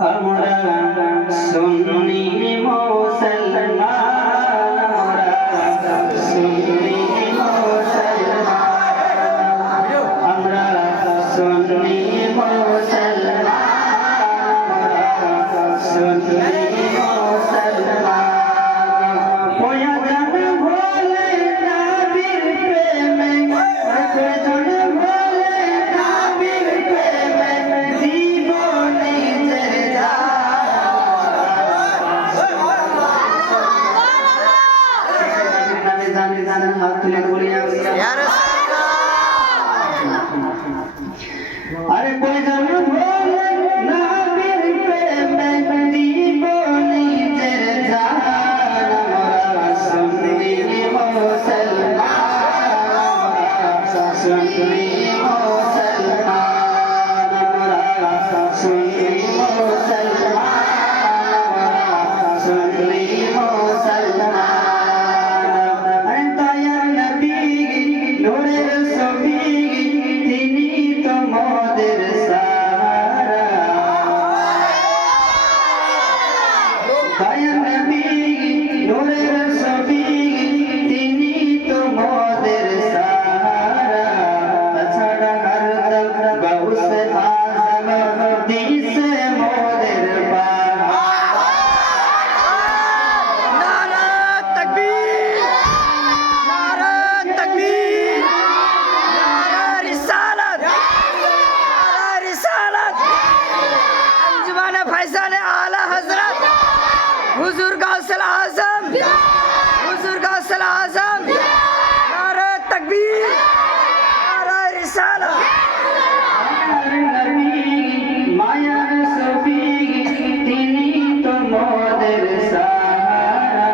আমরা সুন্নি মুসলমান, আমরা সুন্নি মুসলমান, আমরা সুন্নি মুসলমান, আমরা সুন্নি মুসলমান। প্রয়োজন হলে নবীর প্রেমে, প্রয়োজন হলে নবীর প্রেমে জীবন নিজের জান। হাত তুলে বলিয়া আরে প্রয়োজন হলে নবীর প্রেমে জীবন নিজের জান। আমরা সুন্নি মুসলমান, আমরা সুন্নি মুসলমান, আমরা সুন্নি মুসলমান, আমরা সুন্নি মুসলমান। দয়ার নবী নূরের ছবি, তিনি তো মোদের সাহারা। দয়ার নবী নূরের ছবি, তিনি তো মোদের সাহারা। তাছাড়া হরদম গাউসে আজম দিছে মোদের পারা। नारा तकबीर, नारा तकबीर, नारा रिसालत, नारा रिसालत। अंजुमन फैसल आला हजरत हुजूर गौसल आजम, हुजूर गौसल आजम। नारा तकबीर, नारा रिसालत। মায়ার ছবি, তিনি তো মোদের সাহারা।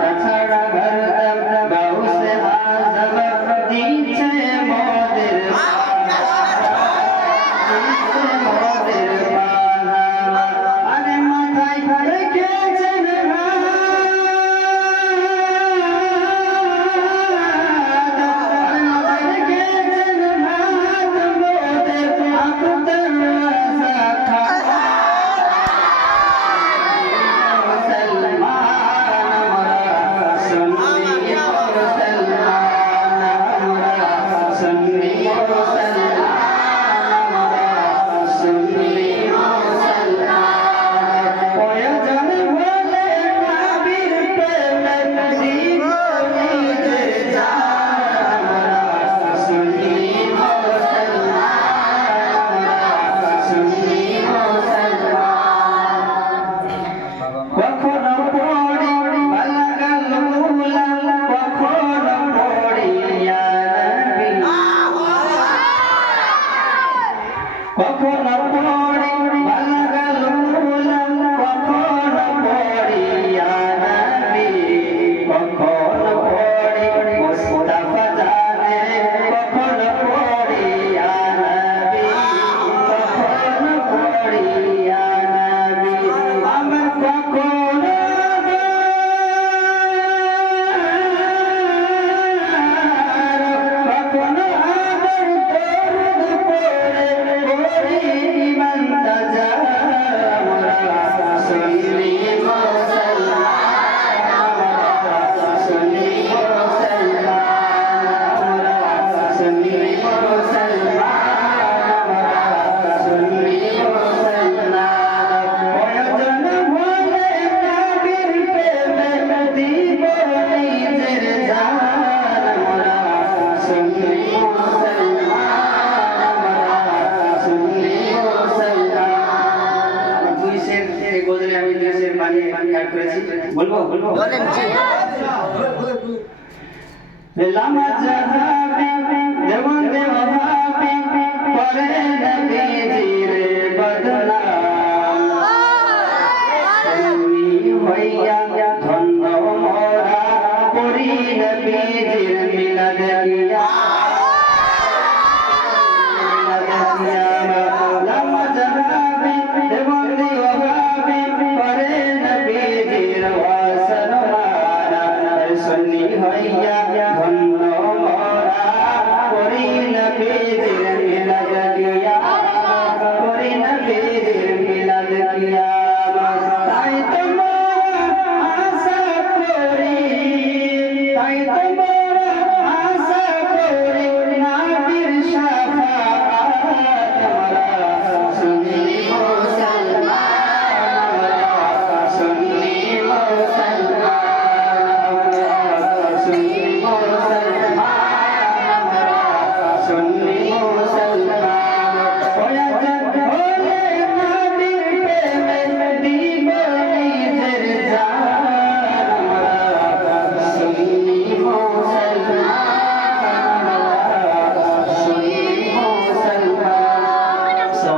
তাছাড়া হরদম গাউসে আজম দিছে মোদের পাহারা, দিছে মোদের পাহারা। আরে মাথায় রেখেছেন হাত, আরে মাথায় রেখেছেন হাত, মোদের আকুতার রাজা মুসলমান, আমরা সুন্নি মুসলমান, আমরা সুন্নি মুসলমান, আমরা সুন্নি মুসলমান। প্রয়োজন হলে নবীর প্রেমে জীবন নিজের জান। আমরা সুন্নি মুসলমান, আমরা সুন্নি মুসলমান। কখনো পড়ি বালাগাল উলা, কখনো পড়ি ইয়া নবী, কখনো পড়ি বালাগাল উলা, কখনো পড়ি ইয়া নবী, কখনো পড়ি মুস্তাফা জানে, কখনো পড়ি ইয়া নবী, কখনো পড়ি ইয়া নবী। আমার কখনো কখনো আবার দরুদ পড়ে পড়ি ইমান তাজা। আমরা সুন্নি মুসলমান, আমরা সুন্নি মুসলমান, আমরা সুন্নি মুসলমান, আমরা সুন্নি মুসলমান। প্রয়োজন হলে নবীর প্রেমে জীবন নিজের জান। আমরা সুন্নি মুসলমান, আমরা সুন্নি মুসলমান। দুই শের এই গজলে আমি দুই শের বানিয়ে অ্যাড করেছি, বলবো বলবো বলেন জি। লামা জাহাবি দেওয়ানে ওহাবি পরে নবীজির বদনাম। সুন্নি হইয়া ধন্য মোরা করি নবীজির মিলাদ গিয়া। লামা জাহাবি দেওয়ানে ওহাবি পরে নবীজির ওয়াসনমানা। সুন্নি হইয়া ধন্য মোরা কিয়া